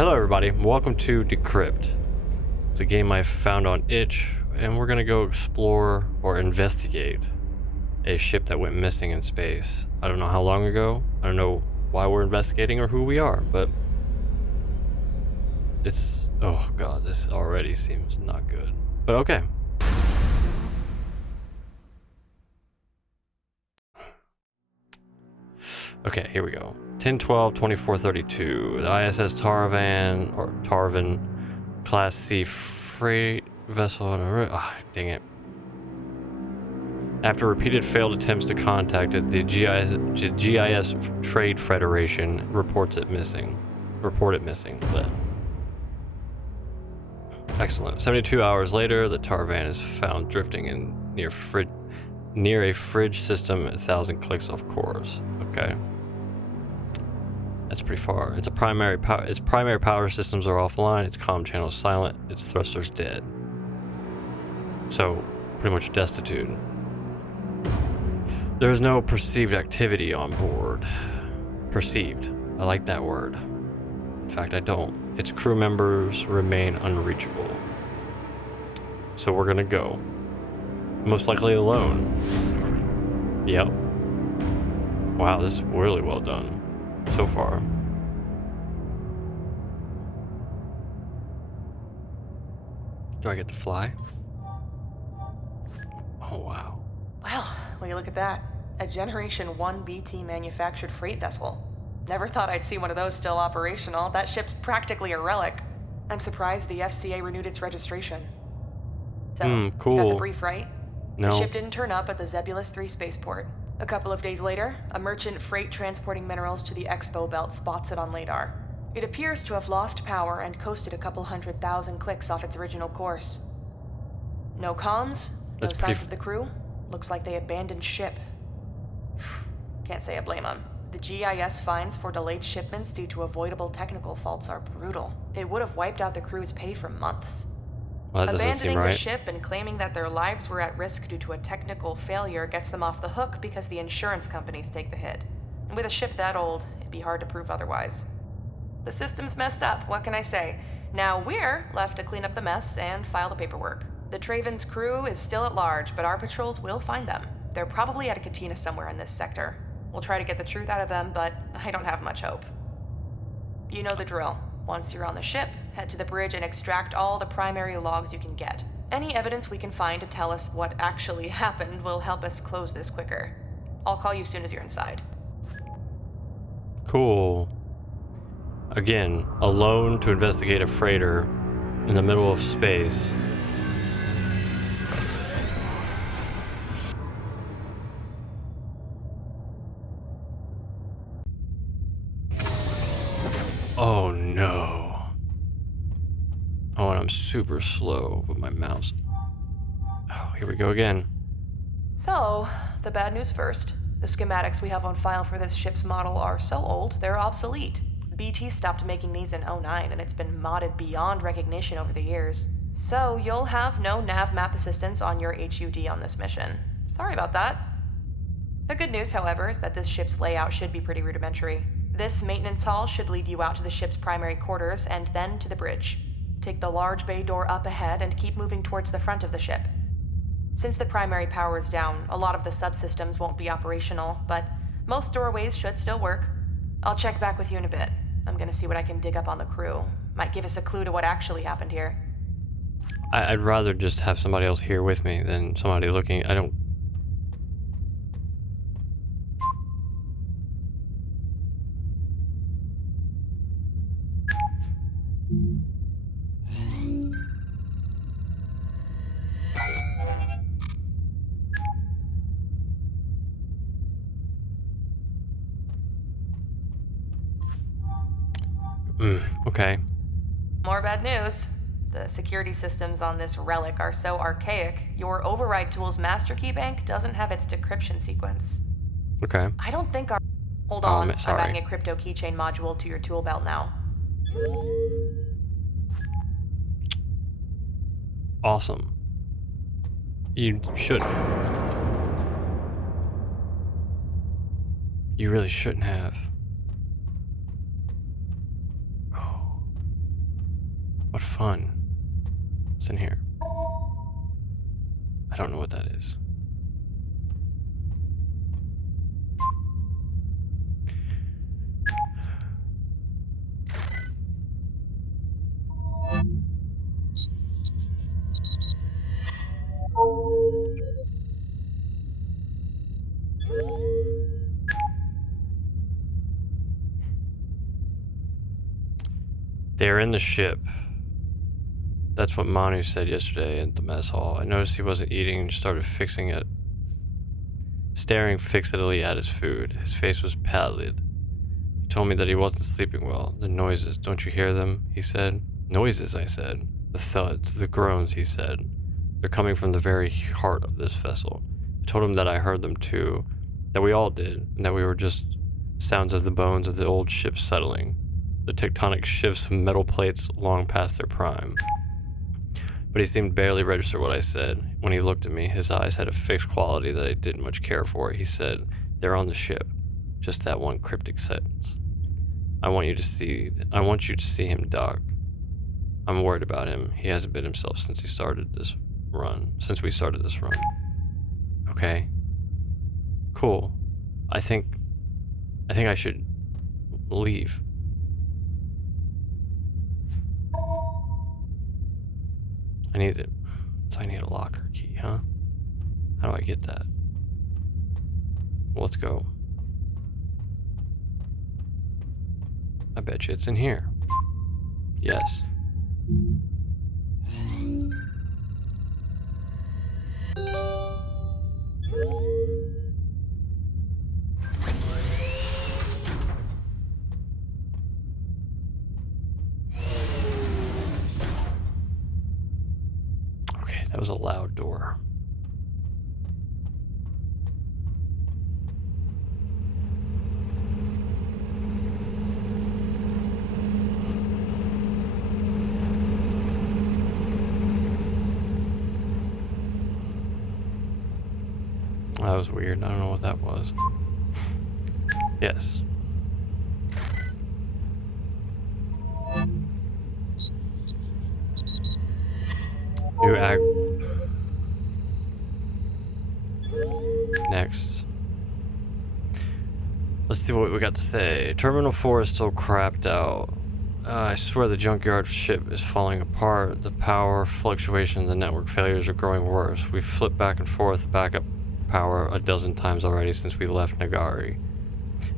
Hello everybody, welcome to Decrypt. It's a game I found on itch, and we're gonna go explore or investigate a ship that went missing in space. I don't know how long ago, I don't know why we're investigating or who we are, but it's, oh god, this already seems not good. But okay. Okay, here we go. 10/12/2432. The ISS Travan or Travan Class C freight vessel. Dang it! After repeated failed attempts to contact it, the GiS Trade Federation reported it missing. Bleh. Excellent. 72 hours later, the Travan is found drifting in near a fringe system 1,000 clicks off course. Okay. That's pretty far. Its primary power systems are offline, its comm channel is silent, its thrusters dead. So, pretty much destitute. There is no perceived activity on board. Perceived. I like that word. In fact, I don't. Its crew members remain unreachable. So we're gonna go. Most likely alone. Yep. Wow, this is really well done. So far. Do I get to fly? Oh, wow. Well, will you look at that? A Generation 1 BT manufactured freight vessel. Never thought I'd see one of those still operational. That ship's practically a relic. I'm surprised the FCA renewed its registration. So, cool. got the brief right? No. The ship didn't turn up at the Zebulus 3 spaceport. A couple of days later, a merchant freight transporting minerals to the Expo Belt spots it on radar. It appears to have lost power and coasted a couple 100,000 clicks off its original course. No comms, no signs of the crew. Looks like they abandoned ship. Can't say I blame them. The GIS fines for delayed shipments due to avoidable technical faults are brutal. It would have wiped out the crew's pay for months. Well, that doesn't seem right. Abandoning the ship and claiming that their lives were at risk due to a technical failure gets them off the hook because the insurance companies take the hit. And with a ship that old, it'd be hard to prove otherwise. The system's messed up, what can I say? Now we're left to clean up the mess and file the paperwork. The Travan's crew is still at large, but our patrols will find them. They're probably at a cantina somewhere in this sector. We'll try to get the truth out of them, but I don't have much hope. You know the drill. Once you're on the ship, head to the bridge and extract all the primary logs you can get. Any evidence we can find to tell us what actually happened will help us close this quicker. I'll call you soon as you're inside. Cool. Again, alone to investigate a freighter in the middle of space. Oh no. Oh, and I'm super slow with my mouse. Oh, here we go again. So, the bad news first. The schematics we have on file for this ship's model are so old, they're obsolete. BT stopped making these in 2009, and it's been modded beyond recognition over the years. So, you'll have no nav map assistance on your HUD on this mission. Sorry about that. The good news, however, is that this ship's layout should be pretty rudimentary. This maintenance hall should lead you out to the ship's primary quarters and then to the bridge. Take the large bay door up ahead and keep moving towards the front of the ship. Since the primary power is down, a lot of the subsystems won't be operational, but most doorways should still work. I'll check back with you in a bit. I'm gonna see what I can dig up on the crew. Might give us a clue to what actually happened here. I'd rather just have somebody else here with me than somebody looking. I don't... Okay. More bad news. The security systems on this relic are so archaic, your override tool's master key bank doesn't have its decryption sequence. Okay. I don't think our... Hold on, sorry. I'm adding a crypto keychain module to your tool belt now. Awesome. You shouldn't. You really shouldn't have. Oh. What fun. What's in here? I don't know what that is. They're in the ship. That's what Manu said yesterday at the mess hall. I noticed he wasn't eating and started staring fixedly at his food. His face was pallid. He told me that he wasn't sleeping well. The noises, don't you hear them? He said. Noises, I said. The thuds, the groans, he said. They're coming from the very heart of this vessel. I told him that I heard them too, that we all did, and that we were just sounds of the bones of the old ship settling, the tectonic shifts of metal plates long past their prime. But he seemed barely register what I said. When he looked at me, his eyes had a fixed quality that I didn't much care for. He said, they're on the ship. Just that one cryptic sentence. I want you to see him, Doc. I'm worried about him. He hasn't been himself since we started this run. Okay. Cool. I think I should leave. I need a locker key, huh? How do I get that? Well, let's go. I bet you it's in here. Yes. Okay, that was a loud door. That was weird. I don't know what that was. Yes. New ag. Next. Let's see what we got to say. Terminal 4 is still crapped out. I swear the junkyard ship is falling apart. The power fluctuations and network failures are growing worse. We've flipped back and forth backup power a dozen times already since we left Nagari.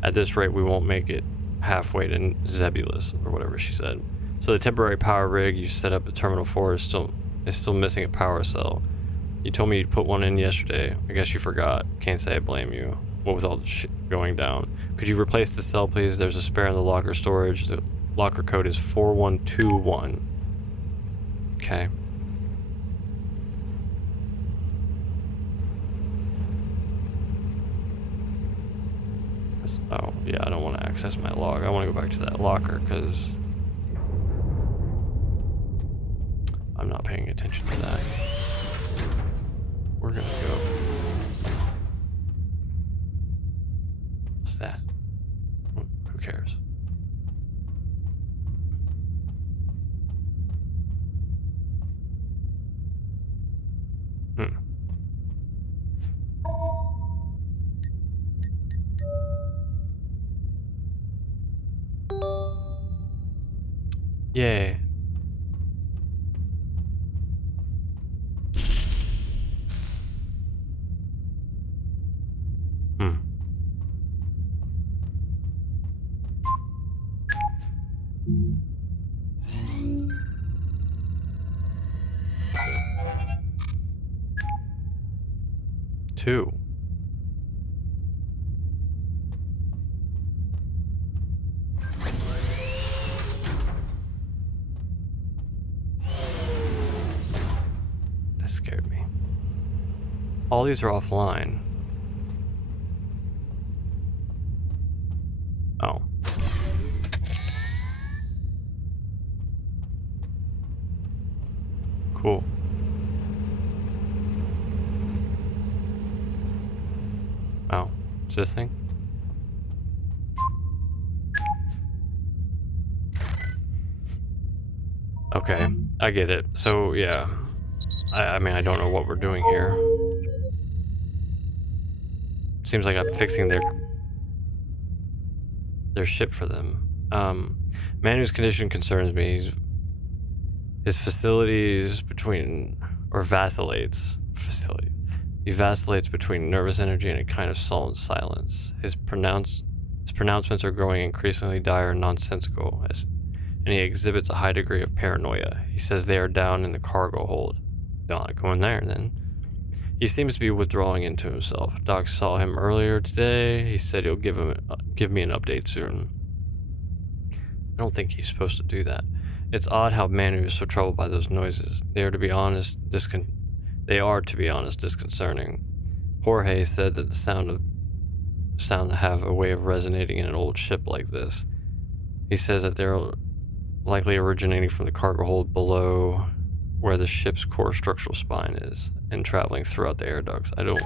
At this rate, we won't make it halfway to Zebulus, or whatever she said. So the temporary power rig you set up at Terminal 4 is still missing a power cell. You told me you'd put one in yesterday. I guess you forgot. Can't say I blame you. What with all the shit going down. Could you replace the cell, please? There's a spare in the locker storage. The locker code is 4121. Okay. Oh, yeah, I don't want to access my log. I want to go back to that locker because I'm not paying attention to that. We're gonna go. What's that? Who cares? Yay. Two. That scared me. All these are offline. Oh. Cool. Oh, it's this thing? Okay, I get it. So yeah, I mean, I don't know what we're doing here. Seems like I'm fixing their ship for them. Man whose condition concerns me. His facilities between, or vacillates, facilities. He vacillates between nervous energy and a kind of sullen silence. His pronouncements are growing increasingly dire and nonsensical, and he exhibits a high degree of paranoia. He says they are down in the cargo hold. Not going there, then. He seems to be withdrawing into himself. Doc saw him earlier today. He said he'll give me an update soon. I don't think he's supposed to do that. It's odd how Manu is so troubled by those noises. They are, to be honest, disconcerting. Jorge said that the sound have a way of resonating in an old ship like this. He says that they're likely originating from the cargo hold below where the ship's core structural spine is and traveling throughout the air ducts. I don't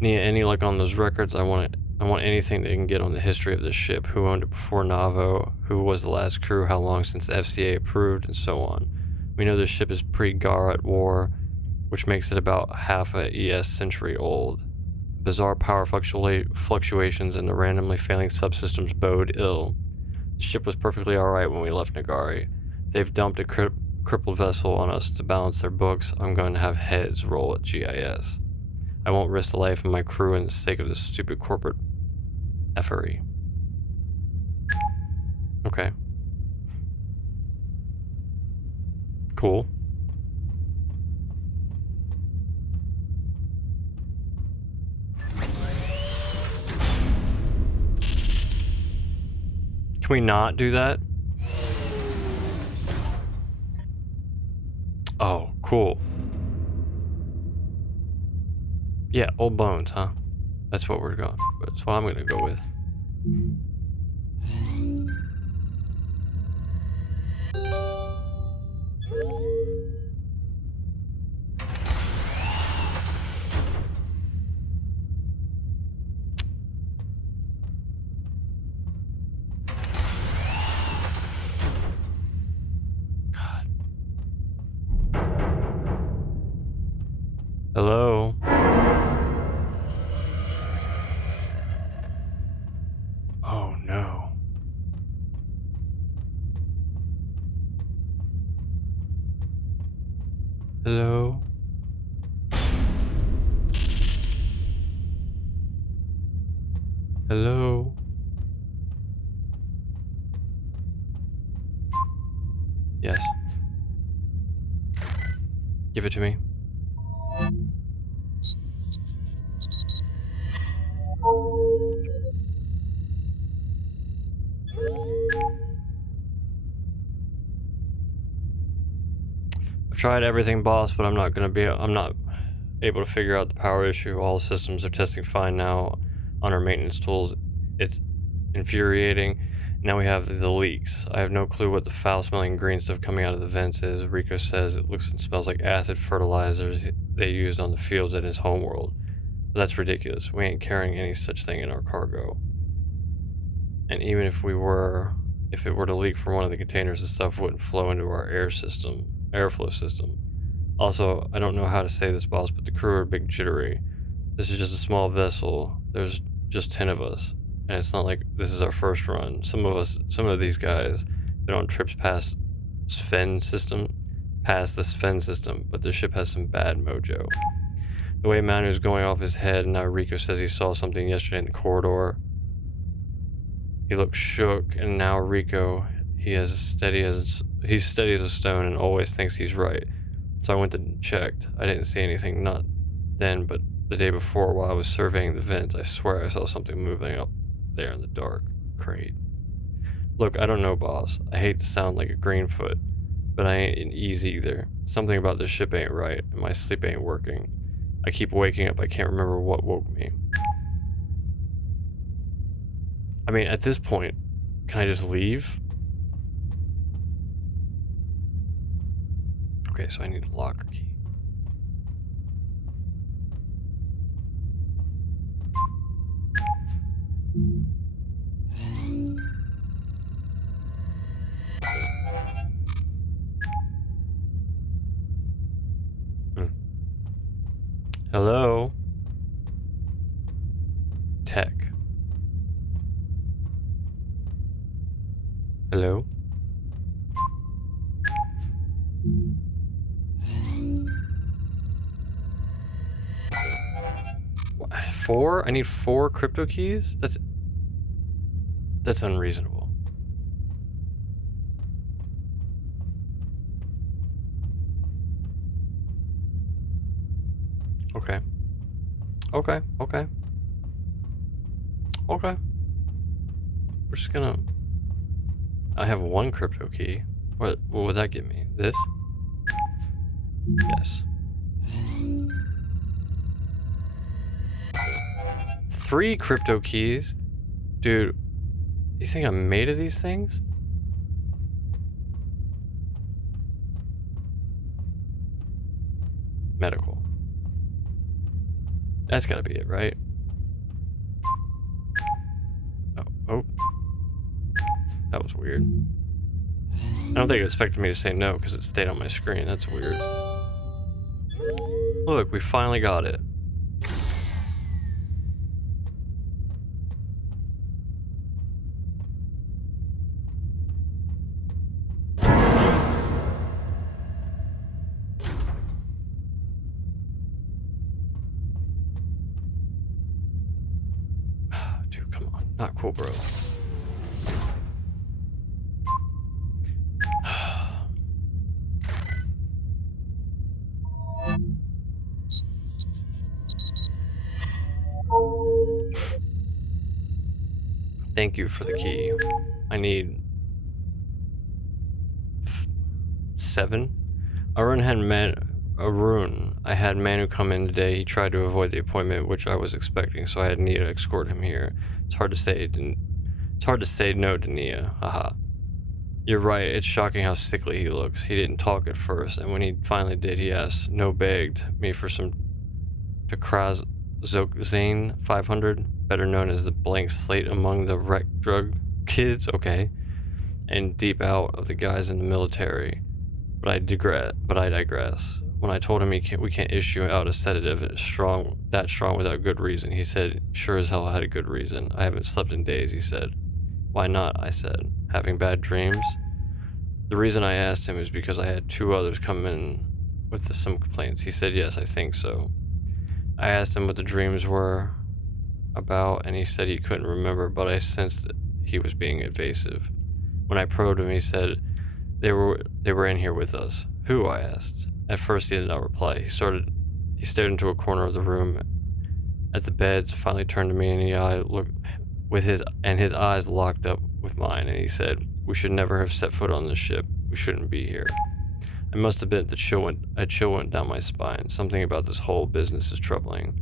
need any luck on those records. I want anything they can get on the history of this ship, who owned it before Navo, who was the last crew, how long since the FCA approved, and so on. We know this ship is pre-Garat War, which makes it about half a ES century old. Bizarre power fluctuations and the randomly failing subsystems bode ill. The ship was perfectly alright when we left Nagari. They've dumped a crippled vessel on us to balance their books. I'm going to have heads roll at GIS. I won't risk the life of my crew in the sake of this stupid corporate effery. Okay. Cool. Can we not do that? Oh, cool. Yeah, old bones, huh? That's what we're going. That's what I'm gonna go with. God. Hello? Oh no. Hello? Hello? Yes. Give it to me. I've tried everything, boss, but I'm not able to figure out the power issue. All systems are testing fine now on our maintenance tools. It's infuriating. Now we have the leaks. I have no clue what the foul-smelling green stuff coming out of the vents is. Rico says it looks and smells like acid fertilizers they used on the fields at his homeworld. But that's ridiculous. We ain't carrying any such thing in our cargo. And even if it were to leak from one of the containers, the stuff wouldn't flow into our airflow system. Also, I don't know how to say this, boss, but the crew are a big jittery. This is just a small vessel. There's just 10 of us. And it's not like this is our first run. Some of these guys been on trips past the Sven system, but the ship has some bad mojo. The way Manu's going off his head, and now Rico says he saw something yesterday in the corridor. He looks shook, and now Rico, he's steady as a stone and always thinks he's right. So I went and checked. I didn't see anything, not then, but the day before while I was surveying the vents. I swear I saw something moving up there in the dark. Great. Look, I don't know, boss. I hate to sound like a greenfoot, but I ain't in ease either. Something about this ship ain't right, and my sleep ain't working. I keep waking up. I can't remember what woke me. I mean, at this point, can I just leave? Okay, so I need a locker key. Hello? Tech. Hello? What, 4? I need 4 crypto keys? That's unreasonable. Okay. Okay. Okay. Okay. We're just gonna... I have 1 crypto key. What would that give me? This? Yes. 3 crypto keys? Dude, you think I'm made of these things? Medical. That's gotta be it, right? Oh. That was weird. I don't think it expected me to say no because it stayed on my screen. That's weird. Look, we finally got it. Dude, come on. Not cool, bro. Thank you for the key. I need 7. Arun had I had Manu come in today. He tried to avoid the appointment, which I was expecting, so I had Nia escort him here. It's hard to say no to Nia. Haha. You're right, it's shocking how sickly he looks. He didn't talk at first, and when he finally did, he asked, begged me for some Tekrazokzane 500, better known as the blank slate among the wreck drug kids, okay, and deep out of the guys in the military. But I digress. When I told him we can't issue out a sedative that strong without good reason, he said, sure as hell I had a good reason. I haven't slept in days, he said. Why not? I said. Having bad dreams? The reason I asked him is because I had 2 others come in with some complaints. He said, yes, I think so. I asked him what the dreams were about, and he said he couldn't remember, but I sensed that he was being evasive. When I probed him, he said, they were in here with us. Who? I asked. At first, he did not reply. He stared into a corner of the room at the beds, finally turned to me, and his eyes locked up with mine, and he said, we should never have set foot on this ship. We shouldn't be here. I must admit that a chill went down my spine. Something about this whole business is troubling.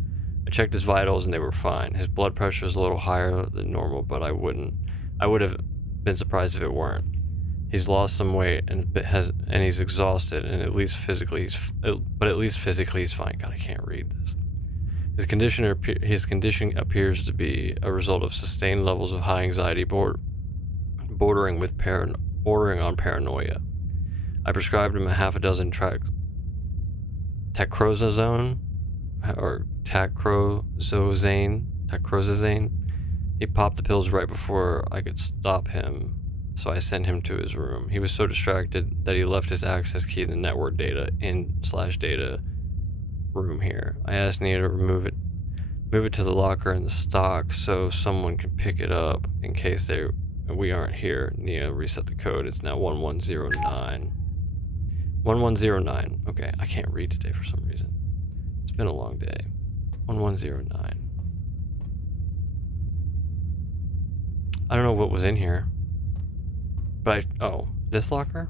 I checked his vitals and they were fine. His blood pressure is a little higher than normal, but I would have been surprised if it weren't. He's lost some weight and he's exhausted, and at least physically he's fine. God, I can't read this. His condition appears to be a result of sustained levels of high anxiety, bordering on paranoia. I prescribed him a half a dozen tacrozazone. He popped the pills right before I could stop him, so I sent him to his room. He was so distracted that he left his access key in the network data room here. I asked Nia to move it to the locker in the stock so someone can pick it up in case we aren't here. Nia reset the code. It's now 1109. 1109. Okay, I can't read today for some reason. It's been a long day. 1109. I don't know what was in here. But oh, this locker?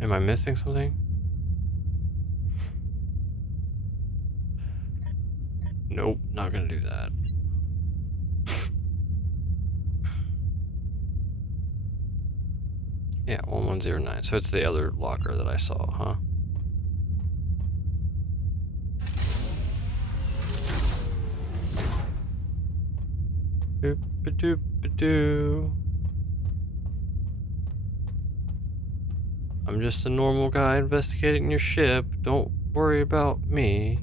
Am I missing something? Nope, not gonna do that. Yeah, 1109. So it's the other locker that I saw, huh? Boop, ba doop, Doop-a-doo. I'm just a normal guy investigating your ship. Don't worry about me.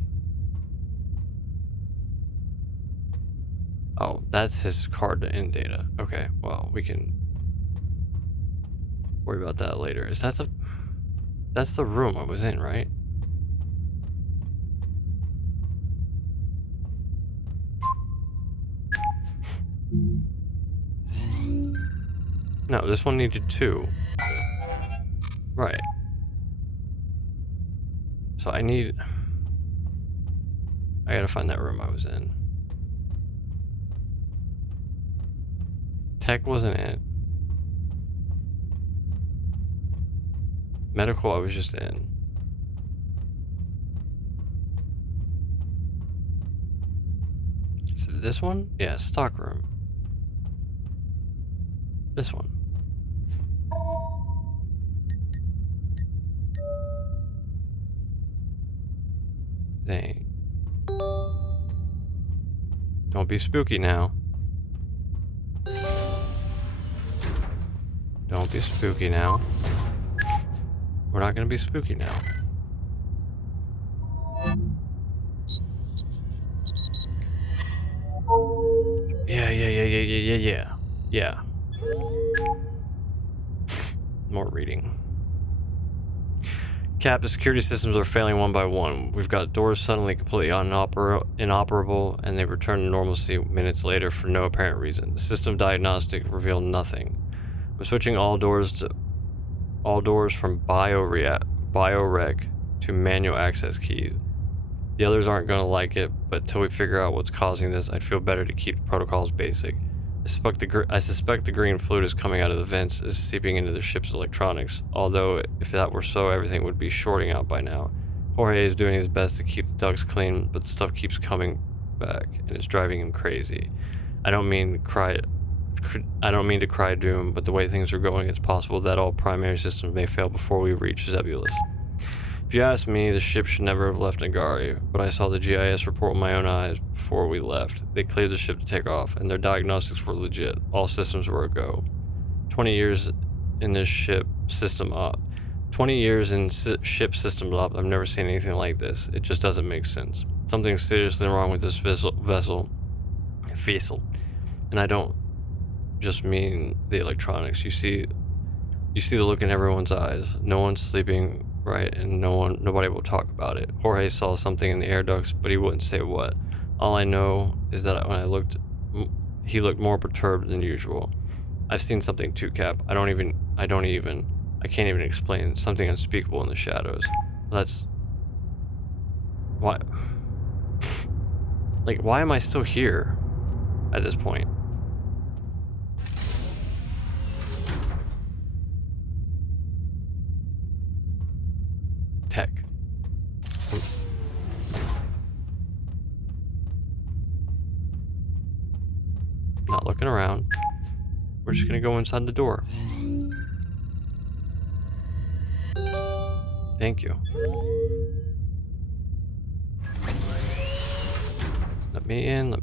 Oh, that's his card to end data. Okay, well, we can worry about that later. Is that the... That's the room I was in, right? No, this one needed 2. Right. So I gotta find that room I was in. Tech wasn't it. Medical I was just in. Is it this one? Yeah, stockroom. This one. Dang. Don't be spooky now. Don't be spooky now. We're not gonna be spooky now. Yeah. More reading. Cap, the security systems are failing one by one. We've got doors suddenly completely inoperable, and they return to normalcy minutes later for no apparent reason. The system diagnostic revealed nothing. I'm switching all doors from biorec to manual access keys. The others aren't going to like it, but till we figure out what's causing this, I'd feel better to keep the protocols basic. I suspect the green fluid is coming out of the vents is seeping into the ship's electronics, although if that were so, everything would be shorting out by now. Jorge is doing his best to keep the ducts clean, but the stuff keeps coming back, and it's driving him crazy. I don't mean to cry doom, but the way things are going, it's possible that all primary systems may fail before we reach Zebulus. If you ask me, the ship should never have left Nagari, but I saw the GIS report with my own eyes before we left. They cleared the ship to take off, and their diagnostics were legit. All systems were a go. 20 years in this ship system op. 20 years in ship systems op, I've never seen anything like this. It just doesn't make sense. Something's seriously wrong with this vessel. And I don't just mean the electronics. You see the look in everyone's eyes. No one's sleeping right, and nobody will talk about it. Jorge saw something in the air ducts, but he wouldn't say what. All I know is that when I looked, he looked more perturbed than usual. I've seen something too, Cap. I can't even explain. Something unspeakable in the shadows. That's... Why? Like, why am I still here at this point? Tech. Not looking around. We're just gonna go inside the door. Thank you. Let me in.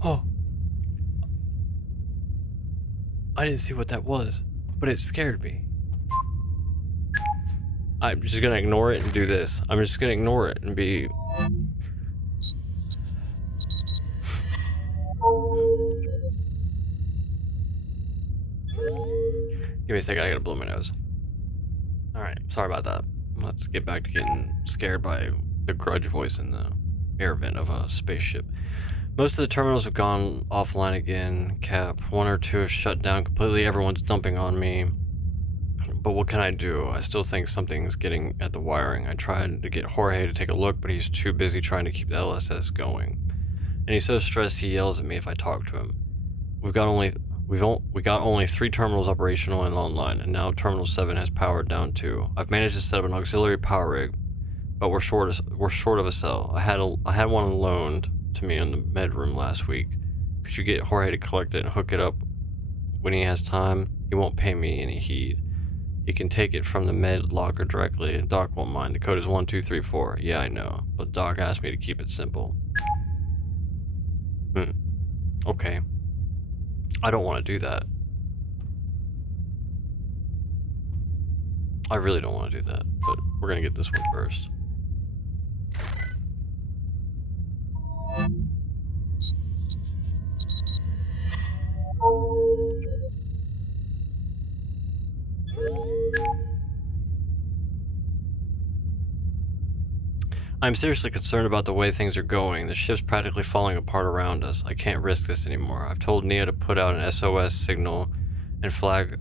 Oh. I didn't see what that was, but it scared me. I'm just gonna ignore it and do this. I'm just gonna ignore it and be... Give me a second, I gotta blow my nose. Alright, sorry about that. Let's get back to getting scared by the grudge voice in the air vent of a spaceship. Most of the terminals have gone offline again, Cap. 1 or 2 have shut down completely. Everyone's dumping on me. But what can I do? I still think something's getting at the wiring. I tried to get Jorge to take a look, but he's too busy trying to keep the LSS going. And he's so stressed he yells at me if I talk to him. We got only 3 terminals operational and online, and now Terminal 7 has powered down too. I've managed to set up an auxiliary power rig, but we're short of a cell. I had one loaned to me in the med room last week. Could you get Jorge to collect it and hook it up when he has time? He won't pay me any heed. He can take it from the med locker directly. Doc won't mind. The code is 1234. Yeah, I know. But Doc asked me to keep it simple. Okay. I don't want to do that. I really don't want to do that. But we're going to get this one first. I'm seriously concerned about the way things are going. The ship's practically falling apart around us. I can't risk this anymore. I've told Nia to put out an SOS signal and flag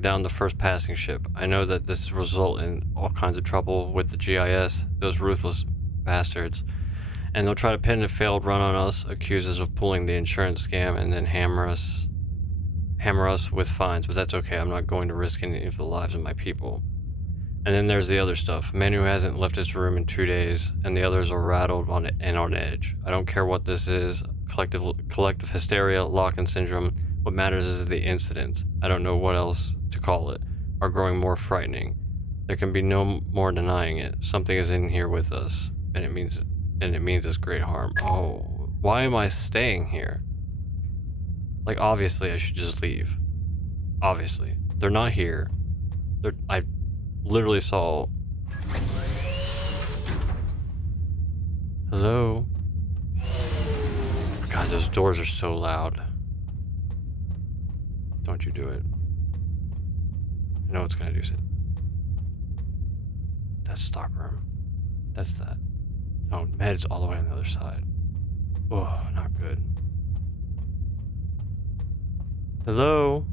down the first passing ship. I know that this will result in all kinds of trouble with the GIS, those ruthless bastards. And they'll try to pin a failed run on us, accuse us of pulling the insurance scam, and then hammer us with fines. But that's okay. I'm not going to risk any of the lives of my people. And then there's the other stuff. Manu hasn't left his room in 2 days, and the others are rattled and on edge. I don't care what this is. Collective hysteria, lock-in syndrome. What matters is the incident. I don't know what else to call it. Are growing more frightening. There can be no more denying it. Something is in here with us, and it means us great harm. Oh, why am I staying here? Like, obviously I should just leave. Obviously. They're not here. I literally saw... Hello? God, those doors are so loud. Don't you do it. I know it's gonna do something. That's stockroom. That's that. Oh, med's all the way on the other side. Oh, not good. Hello?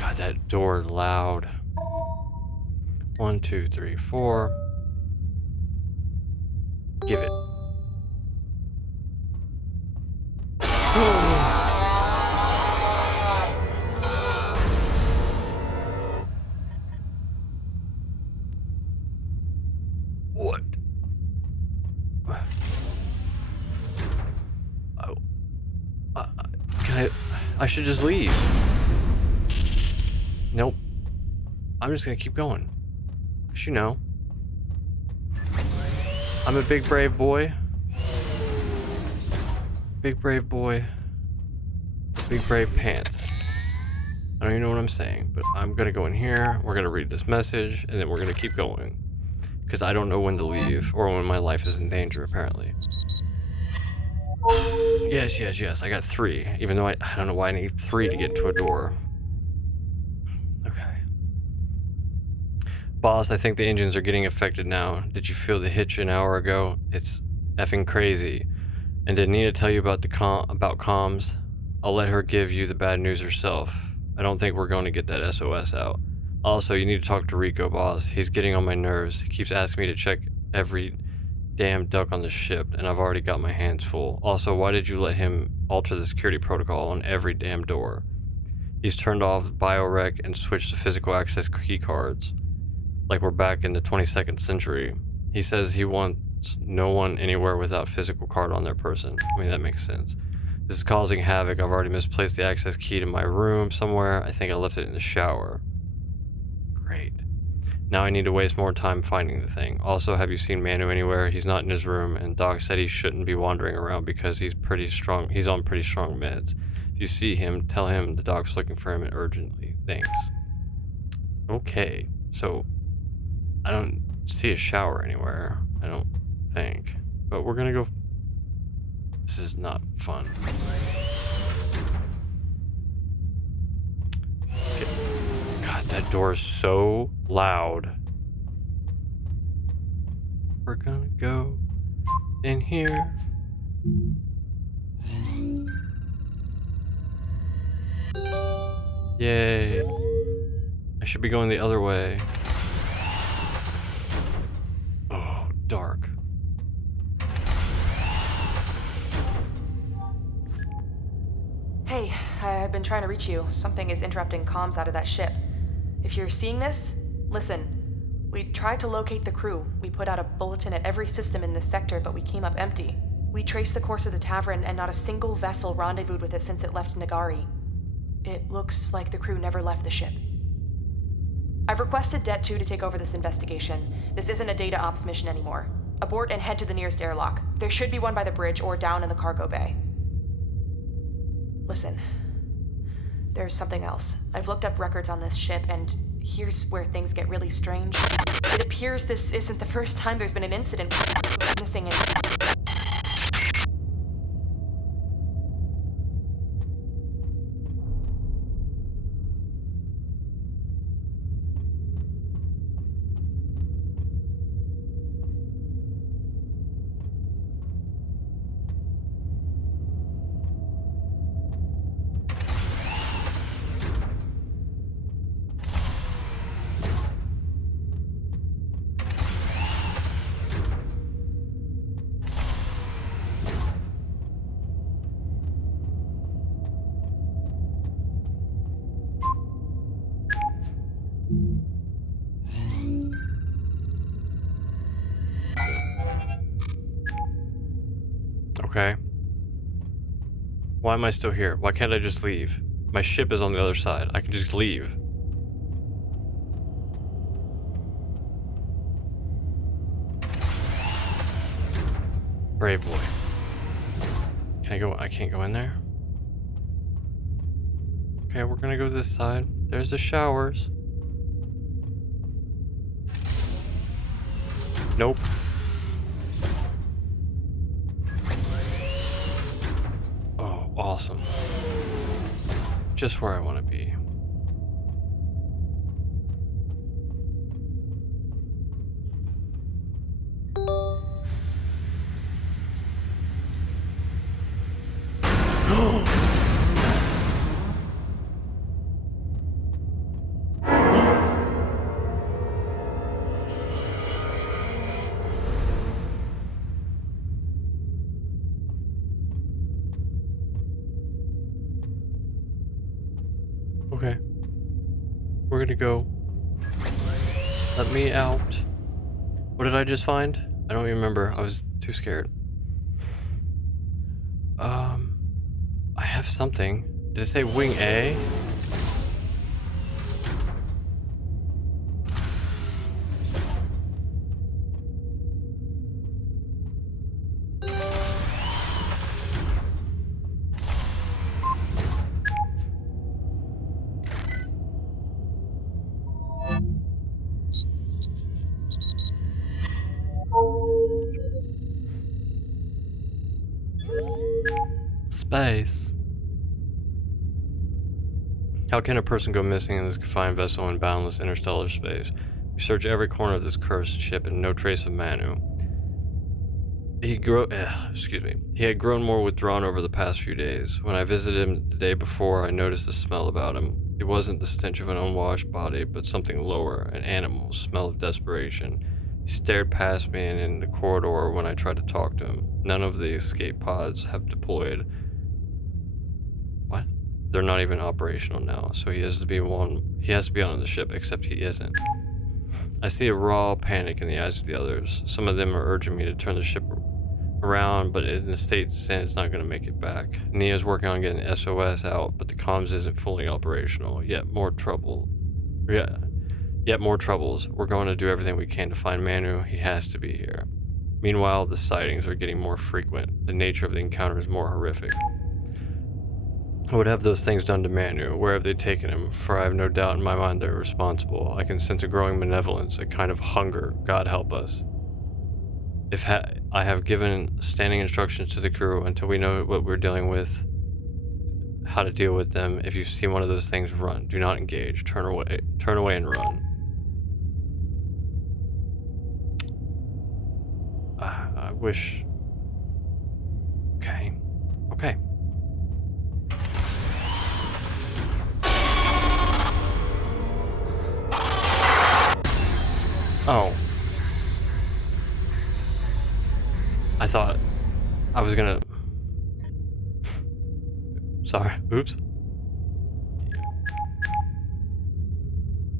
God, that door loud. 1, 2, 3, 4. Give it. What? Oh. I should just leave. Nope. I'm just gonna keep going. 'Cause you know, I'm a big brave boy. Big brave boy. Big brave pants. I don't even know what I'm saying, but I'm gonna go in here, we're gonna read this message, and then we're gonna keep going. Because I don't know when to leave, or when my life is in danger, apparently. Yes, I got 3, even though I don't know why I need 3 to get to a door. Okay. Boss, I think the engines are getting affected now. Did you feel the hitch an hour ago? It's effing crazy. And did Nina tell you about about comms? I'll let her give you the bad news herself. I don't think we're going to get that SOS out. Also, you need to talk to Rico, boss. He's getting on my nerves. He keeps asking me to check every damn duck on the ship, and I've already got my hands full. Also, why did you let him alter the security protocol on every damn door? He's turned off biorec and switched to physical access key cards. Like we're back in the 22nd century. He says he wants no one anywhere without physical card on their person. I mean, that makes sense. This is causing havoc. I've already misplaced the access key to my room somewhere. I think I left it in the shower. Great. Now I need to waste more time finding the thing. Also, have you seen Manu anywhere? He's not in his room, and Doc said he shouldn't be wandering around because he's pretty strong. He's on pretty strong meds. If you see him, tell him the doc's looking for him urgently. Thanks. Okay, so I don't see a shower anywhere, I don't think. But we're gonna go... This is not fun. Okay. God, that door is so loud. We're gonna go in here. Yay. I should be going the other way. Oh, dark. Hey, I've been trying to reach you. Something is interrupting comms out of that ship. If you're seeing this, listen. We tried to locate the crew. We put out a bulletin at every system in this sector, but we came up empty. We traced the course of the Tavern, and not a single vessel rendezvoused with it since it left Nagari. It looks like the crew never left the ship. I've requested Det 2 to take over this investigation. This isn't a data ops mission anymore. Abort and head to the nearest airlock. There should be one by the bridge or down in the cargo bay. Listen, there's something else. I've looked up records on this ship, and here's where things get really strange. It appears this isn't the first time there's been an incident missing it. Okay. Why am I still here? Why can't I just leave? My ship is on the other side. I can just leave. Brave boy. Can I go? I can't go in there. Okay, we're gonna go this side. There's the showers. Nope. Oh, awesome. Just where I want to be. Okay. We're gonna go. Let me out. What did I just find? I don't even remember. I was too scared. I have something. Did it say wing A? Space. How can a person go missing in this confined vessel in boundless interstellar space? We search every corner of this cursed ship and no trace of Manu. He had grown more withdrawn over the past few days. When I visited him the day before, I noticed the smell about him. It wasn't the stench of an unwashed body, but something lower, an animal, smell of desperation. He stared past me and in the corridor when I tried to talk to him. None of the escape pods have deployed. What? They're not even operational now, so he has to be on the ship, except he isn't. I see a raw panic in the eyes of the others. Some of them are urging me to turn the ship around, but in the state it's not going to make it back. Nia's working on getting SOS out, but the comms isn't fully operational. Yet more troubles. We're going to do everything we can to find Manu. He has to be here. Meanwhile, the sightings are getting more frequent. The nature of the encounter is more horrific. I would have those things done to Manu. Where have they taken him? For I have no doubt in my mind they're responsible. I can sense a growing malevolence, a kind of hunger. God help us. I have given standing instructions to the crew until we know what we're dealing with, how to deal with them. If you see one of those things, run. Do not engage. Turn away and run. I wish. Okay. Oh. I thought I was gonna... Sorry. Oops.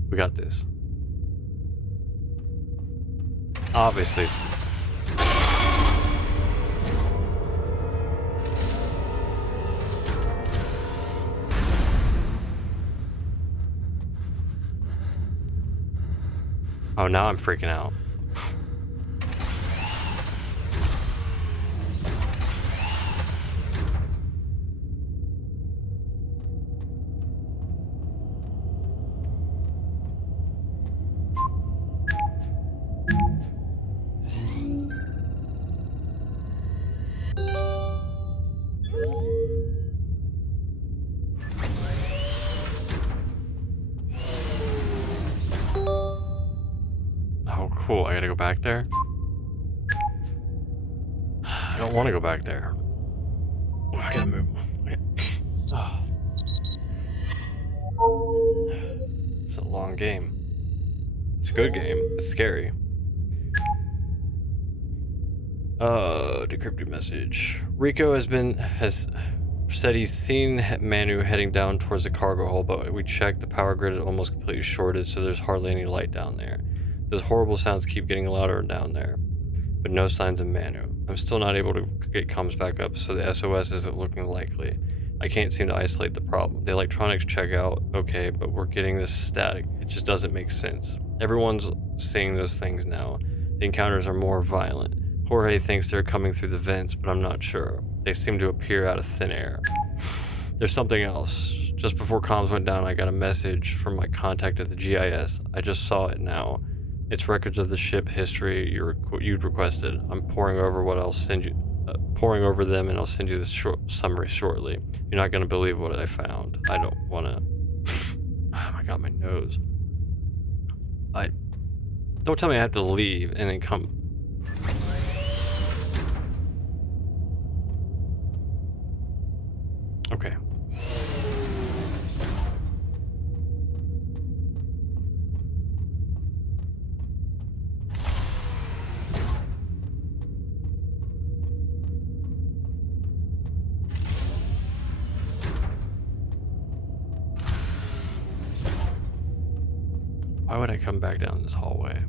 We got this. Obviously it's... Oh, now I'm freaking out. Oh, cool. I gotta go back there? I don't want to go back there. I gotta move. Okay. Oh, it's a long game. It's a good game. It's scary. Decrypted message. Rico has said he's seen Manu heading down towards the cargo hold, but we checked, the power grid is almost completely shorted, so there's hardly any light down there. Those horrible sounds keep getting louder down there, but no signs of Manu. I'm still not able to get comms back up, so the SOS isn't looking likely. I can't seem to isolate the problem. The electronics check out okay, but we're getting this static. It just doesn't make sense. Everyone's seeing those things now. The encounters are more violent. Jorge thinks they're coming through the vents, but I'm not sure. They seem to appear out of thin air. There's something else. Just before comms went down, I got a message from my contact at the GIS. I just saw it now. It's records of the ship history you'd requested. I'm poring over them, and I'll send you this summary shortly. You're not gonna believe what I found. I don't wanna. Oh my god, my nose. Don't tell me I have to leave and then come. Okay. Why would I come back down this hallway?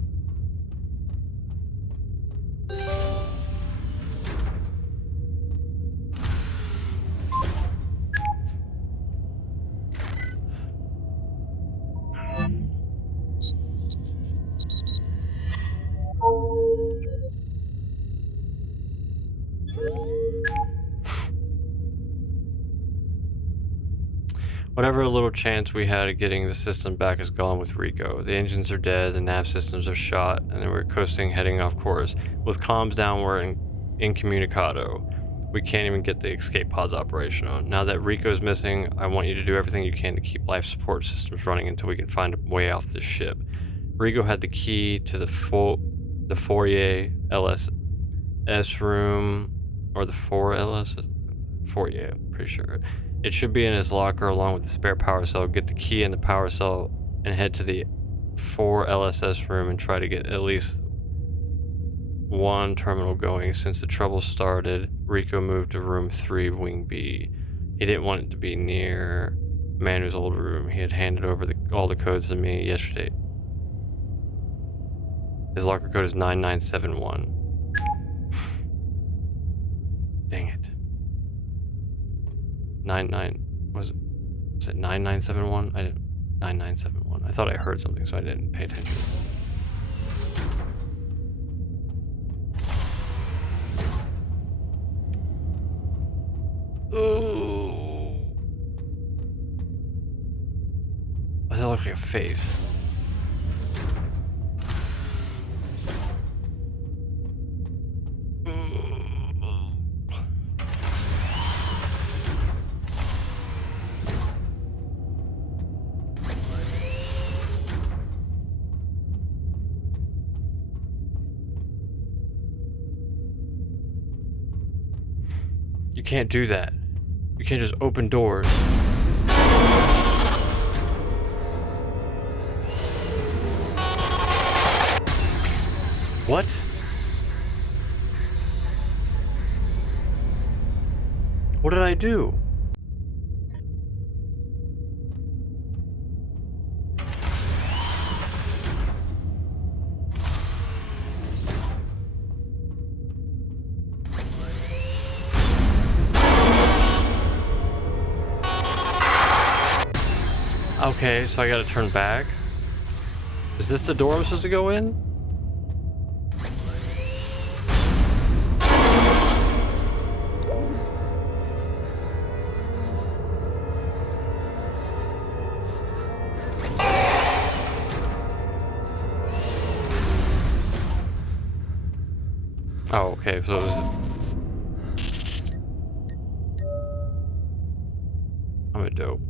Whatever little chance we had of getting the system back is gone with Rico. The engines are dead, the nav systems are shot, and then we're coasting, heading off course. With comms down, we're incommunicado. We can't even get the escape pods operational. Now that Rico's missing, I want you to do everything you can to keep life support systems running until we can find a way off this ship. Rico had the key to the foyer LSS room, or the 4LS foyer, I'm pretty sure. It should be in his locker along with the spare power cell. Get the key in the power cell and head to the 4LSS room and try to get at least one terminal going. Since the trouble started, Rico moved to room 3, wing B. He didn't want it to be near Manu's old room. He had handed over all the codes to me yesterday. His locker code is 9971. Dang it. Was it 9971? I didn't. 9971. I thought I heard something, so I didn't pay attention. Ooh. Why does that look like a face? You can't do that. You can't just open doors. What? What did I do? Okay, so I gotta turn back. Is this the door I'm supposed to go in? Oh, okay, so it was... I'm a dope.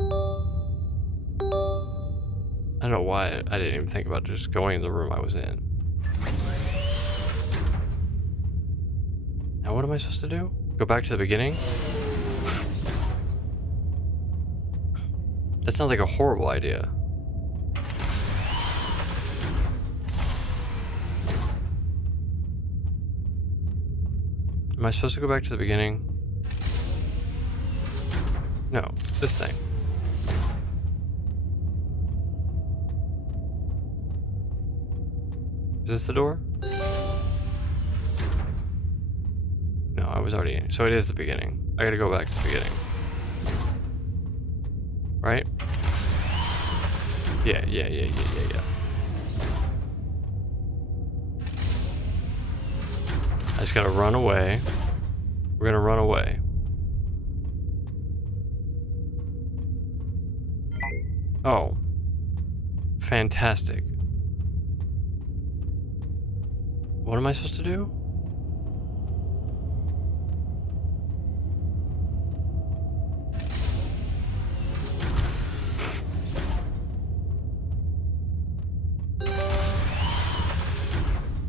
I don't know why I didn't even think about just going in the room I was in. Now what am I supposed to do? Go back to the beginning? That sounds like a horrible idea. Am I supposed to go back to the beginning? No, this thing. Is this the door? No, I was already in. So it is the beginning. I gotta go back to the beginning. Right? Yeah. I just gotta run away. We're gonna run away. Oh. Fantastic. What am I supposed to do?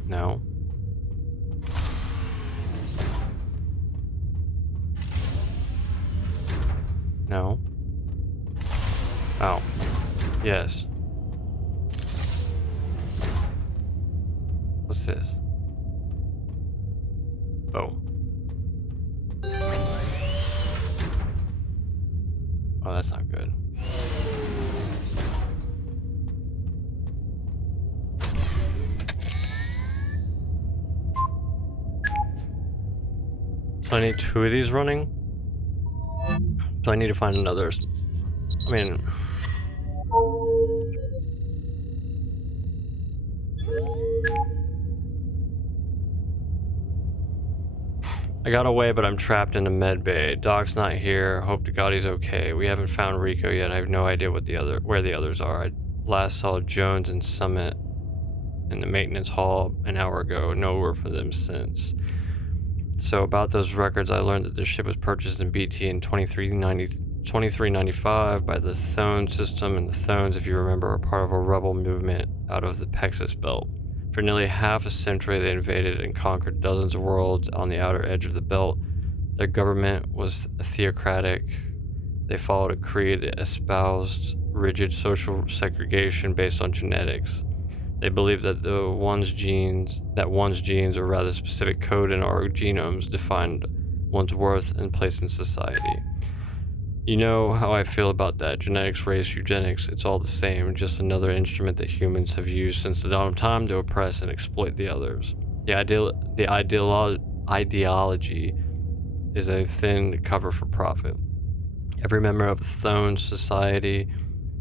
No. No. Oh. Yes. What's this? Oh. Oh, that's not good. So I need 2 of these running? So I need to find another. I mean... I got away, but I'm trapped in a med bay. Doc's not here. Hope to God he's okay. We haven't found Rico yet. I have no idea where the others are. I last saw Jones and Summit in the maintenance hall an hour ago. No word from them since. So about those records, I learned that the ship was purchased in BT in 2395 by the Thone system, and the Thones, if you remember, are part of a rebel movement out of the Pexus Belt. For nearly half a century, they invaded and conquered dozens of worlds on the outer edge of the belt. Their government was theocratic. They followed a creed that espoused rigid social segregation based on genetics. They believed that one's genes, or rather specific code in our genomes, defined one's worth and place in society. You know how I feel about that. Genetics, race, eugenics, it's all the same, just another instrument that humans have used since the dawn of time to oppress and exploit the others. The ideology is a thin cover for profit. Every member of the Thone society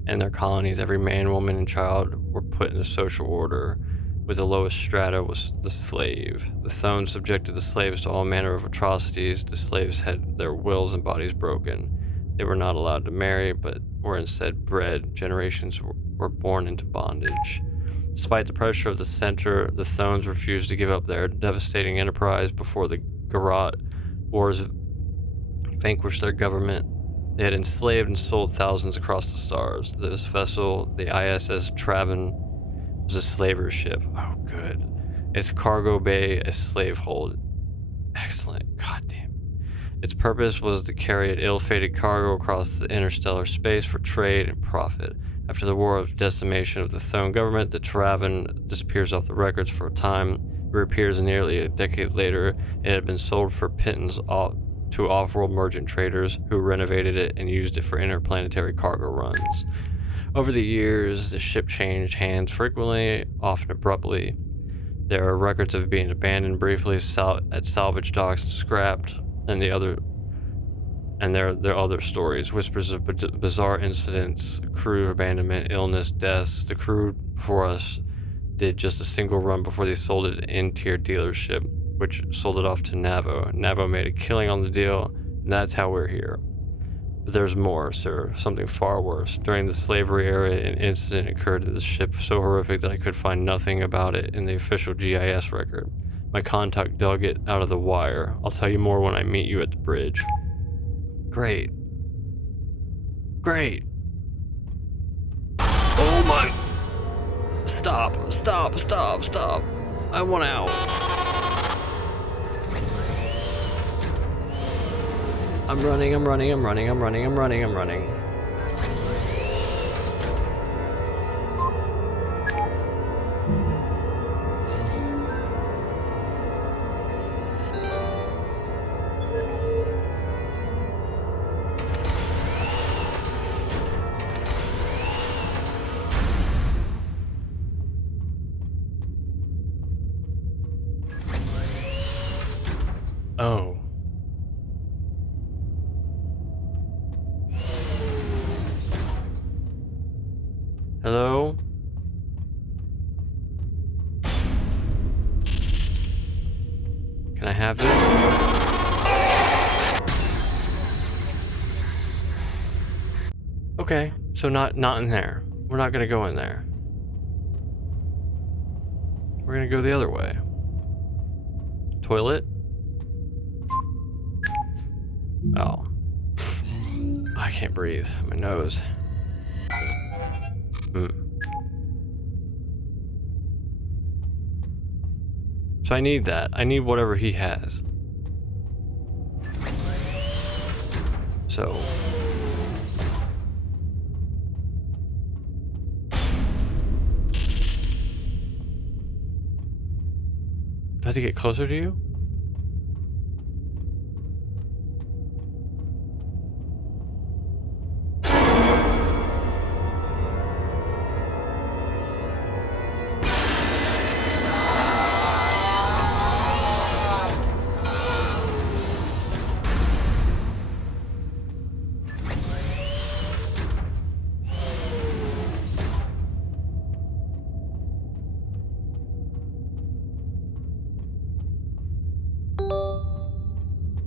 and their colonies, every man, woman, and child were put in a social order, with the lowest strata was the slave. The Thone subjected the slaves to all manner of atrocities. The slaves had their wills and bodies broken. They were not allowed to marry, but were instead bred. Generations were born into bondage. Despite the pressure of the center, the Thones refused to give up their devastating enterprise before the Garrote Wars vanquished their government. They had enslaved and sold thousands across the stars. This vessel, the ISS Travan, was a slaver ship. Oh, good. Its cargo bay, a slave hold. Excellent. God damn. Its purpose was to carry an ill-fated cargo across the interstellar space for trade and profit. After the war of decimation of the Thone government, the Travan disappears off the records for a time. It reappears nearly a decade later. It had been sold for pittance to off-world merchant traders who renovated it and used it for interplanetary cargo runs. Over the years, the ship changed hands frequently, often abruptly. There are records of it being abandoned briefly at salvage docks and scrapped, and there are other stories, whispers of bizarre incidents, crew abandonment, illness, deaths. The crew before us did just a single run before they sold it to N-tier dealership, which sold it off to Navo. Navo made a killing on the deal, and that's how we're here. But there's more, sir, something far worse. During the slavery era, an incident occurred to the ship so horrific that I could find nothing about it in the official GIS record. My contact dug it out of the wire. I'll tell you more when I meet you at the bridge. Great. Great. Oh my... Stop. I want out. I'm running. Oh. Hello? Can I have this? Okay, so not in there. We're not gonna go in there. We're gonna go the other way. Toilet? Oh. I can't breathe. My nose. So I need that. I need whatever he has. So. Do I have to get closer to you?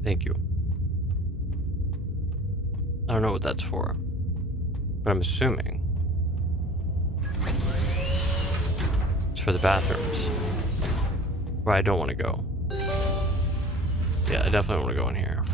Thank you. I don't know what that's for, but I'm assuming it's for the bathrooms where I don't want to go. Yeah, I definitely want to go in here.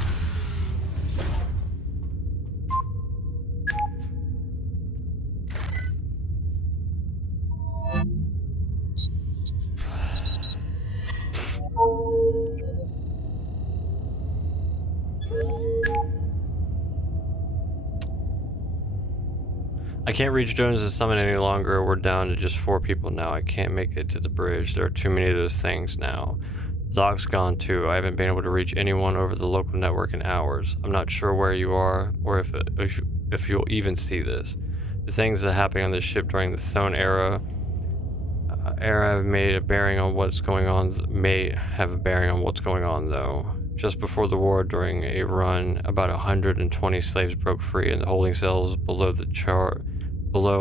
I can't reach Jones's summit any longer. We're down to just 4 people now. I can't make it to the bridge. There are too many of those things now. Doc's gone too. I haven't been able to reach anyone over the local network in hours. I'm not sure where you are or if you'll even see this. The things that happened on this ship during the Thone era have made a bearing on what's going on. May have a bearing on what's going on though. Just before the war, during a run, about 120 slaves broke free in the holding cells below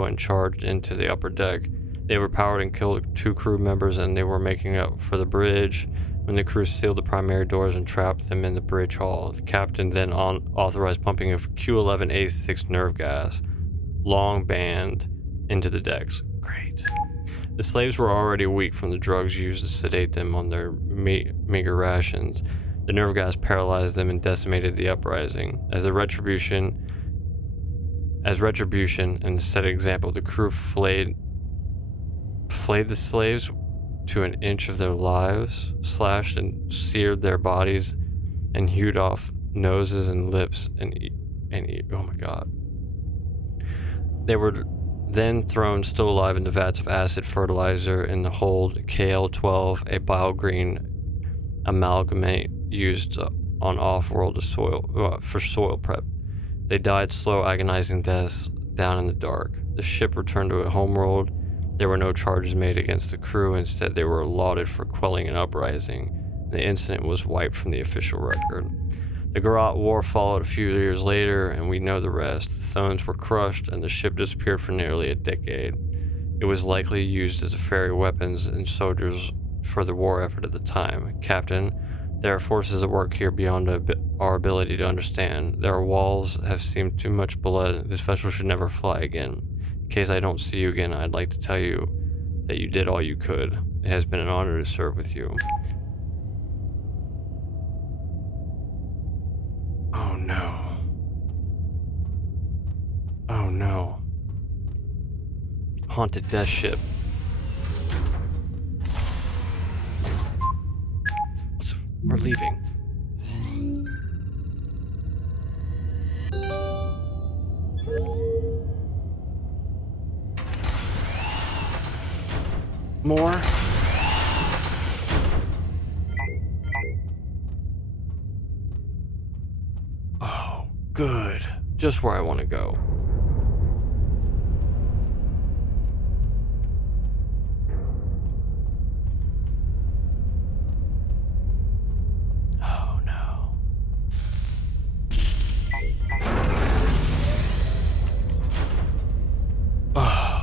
and charged into the upper deck. They overpowered and killed 2 crew members, and they were making up for the bridge when the crew sealed the primary doors and trapped them in the bridge hall. The captain then authorized pumping of Q11A6 nerve gas, long band, into the decks. Great. The slaves were already weak from the drugs used to sedate them on their meager rations. The nerve gas paralyzed them and decimated the uprising. As retribution and to set an example, the crew flayed the slaves to an inch of their lives, slashed and seared their bodies, and hewed off noses and lips and oh my god. They were then thrown still alive into vats of acid fertilizer in the hold KL-12, a bile-green amalgamate used on off-world for soil prep. They died slow, agonizing deaths down in the dark. The ship returned to a homeworld. There were no charges made against the crew. Instead, they were lauded for quelling an uprising. The incident was wiped from the official record. The Garrote War followed a few years later, and we know the rest. The Thones were crushed, and the ship disappeared for nearly a decade. It was likely used as ferry weapons and soldiers for the war effort at the time. Captain, there are forces at work here beyond our ability to understand. There are walls have seen too much blood. This vessel should never fly again. In case I don't see you again, I'd like to tell you that you did all you could. It has been an honor to serve with you. Oh no. Oh no. Haunted death ship. We're leaving. More? Oh, good. Just where I want to go. Oh no. Oh.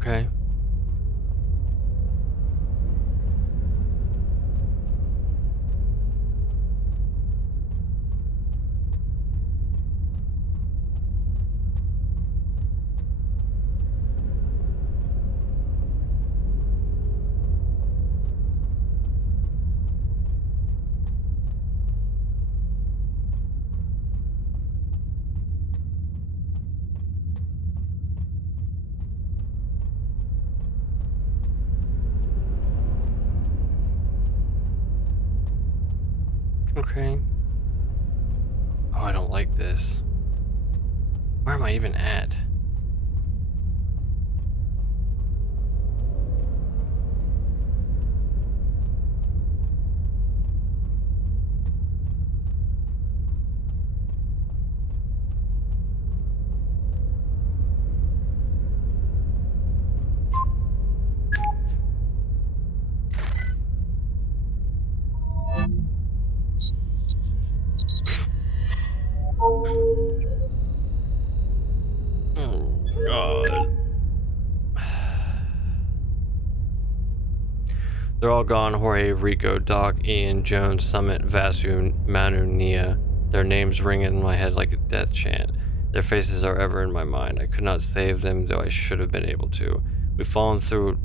Okay. Okay. Oh, I don't like this. Where am I even at? Oh, God. They're all gone. Jorge, Rico, Doc, Ian, Jones, Summit, Vasu, Manu, Nia. Their names ring in my head like a death chant. Their faces are ever in my mind. I could not save them, though I should have been able to. We've fallen through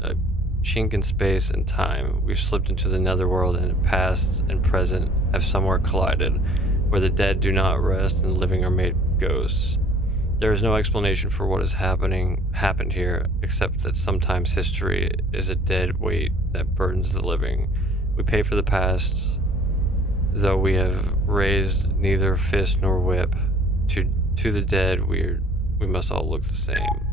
a chink in space and time. We've slipped into the netherworld, and the past and present have somewhere collided, where the dead do not rest and the living are made ghosts. There is no explanation for what is happened here, except that sometimes history is a dead weight that burdens the living. We pay for the past, though we have raised neither fist nor whip. To the dead, we must all look the same.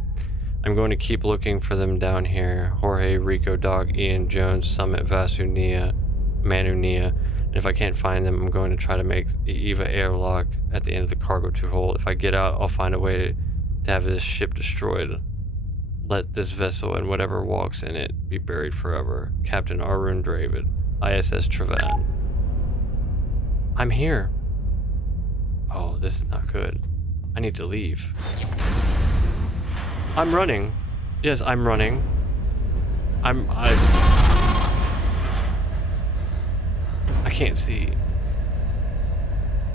I'm going to keep looking for them down here. Jorge, Rico, Doc, Ian, Jones, Summit, Vasu, Nia, Manu, Nia. And if I can't find them, I'm going to try to make the Eva airlock at the end of the cargo to hold. If I get out, I'll find a way to have this ship destroyed. Let this vessel and whatever walks in it be buried forever. Captain Arun David, ISS Travan. I'm here. Oh, this is not good. I need to leave. I'm running. Yes, I'm running. I can't see.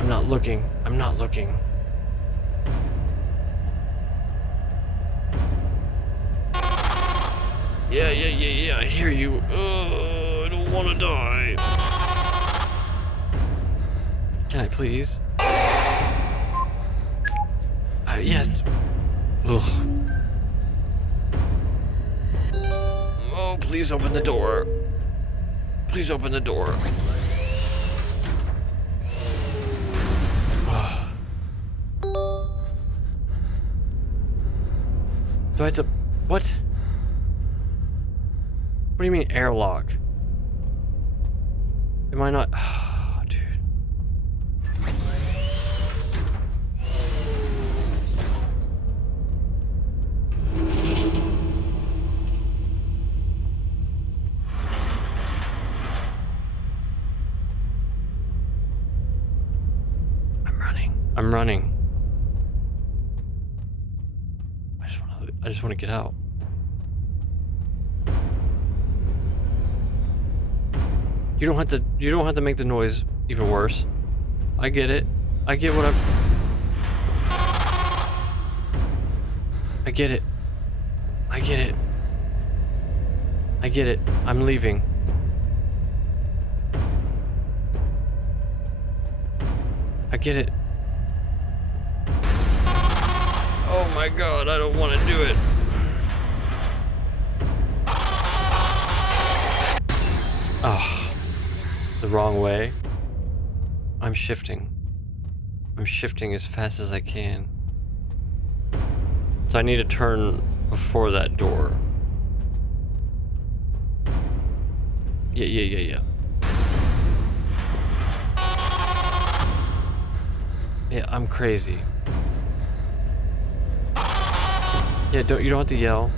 I'm not looking. I'm not looking. Yeah, I hear you. I don't want to die. Can I please? Yes. Ugh. Oh, please open the door. Please open the door. Do I have to... What? What do you mean airlock? Am I not... Oh, dude. I'm running. I just want to get out. You don't have to make the noise even worse. I get it. I get what I get it. I get it. I get it. I'm leaving. I get it. Oh my god, I don't want to do it. Oh, the wrong way. I'm shifting. I'm shifting as fast as I can. So I need to turn before that door. Yeah. Yeah, I'm crazy. Yeah, you don't have to yell.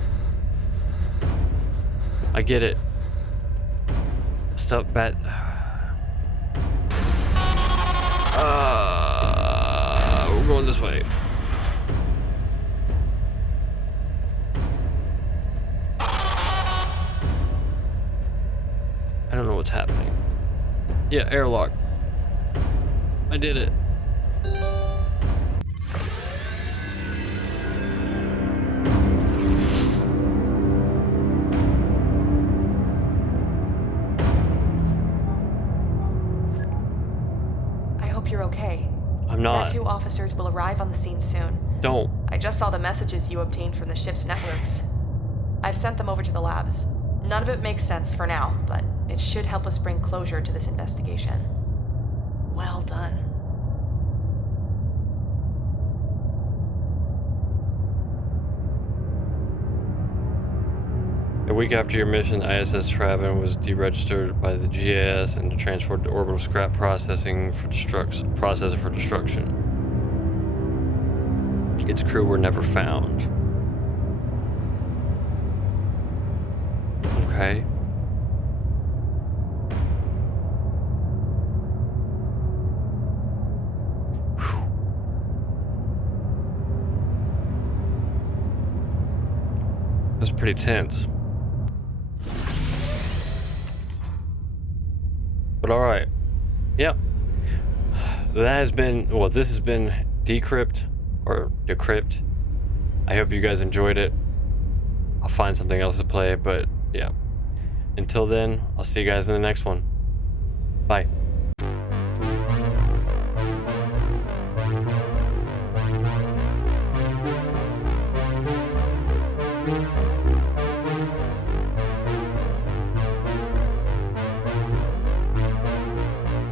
I get it. Stop bat. We're going this way. I don't know what's happening. Yeah, airlock. I did it. You're okay. I'm not. That 2 officers will arrive on the scene soon. Don't. I just saw the messages you obtained from the ship's networks. I've sent them over to the labs. None of it makes sense for now, but it should help us bring closure to this investigation. Well done. A week after your mission, ISS Travan was deregistered by the GIS and transported to orbital scrap processor for destruction. Its crew were never found. Okay. Whew. That's pretty tense. But all right, yep. This has been Decrypt or Decrypt. I hope you guys enjoyed it. I'll find something else to play, but yeah. Until then, I'll see you guys in the next one. Bye.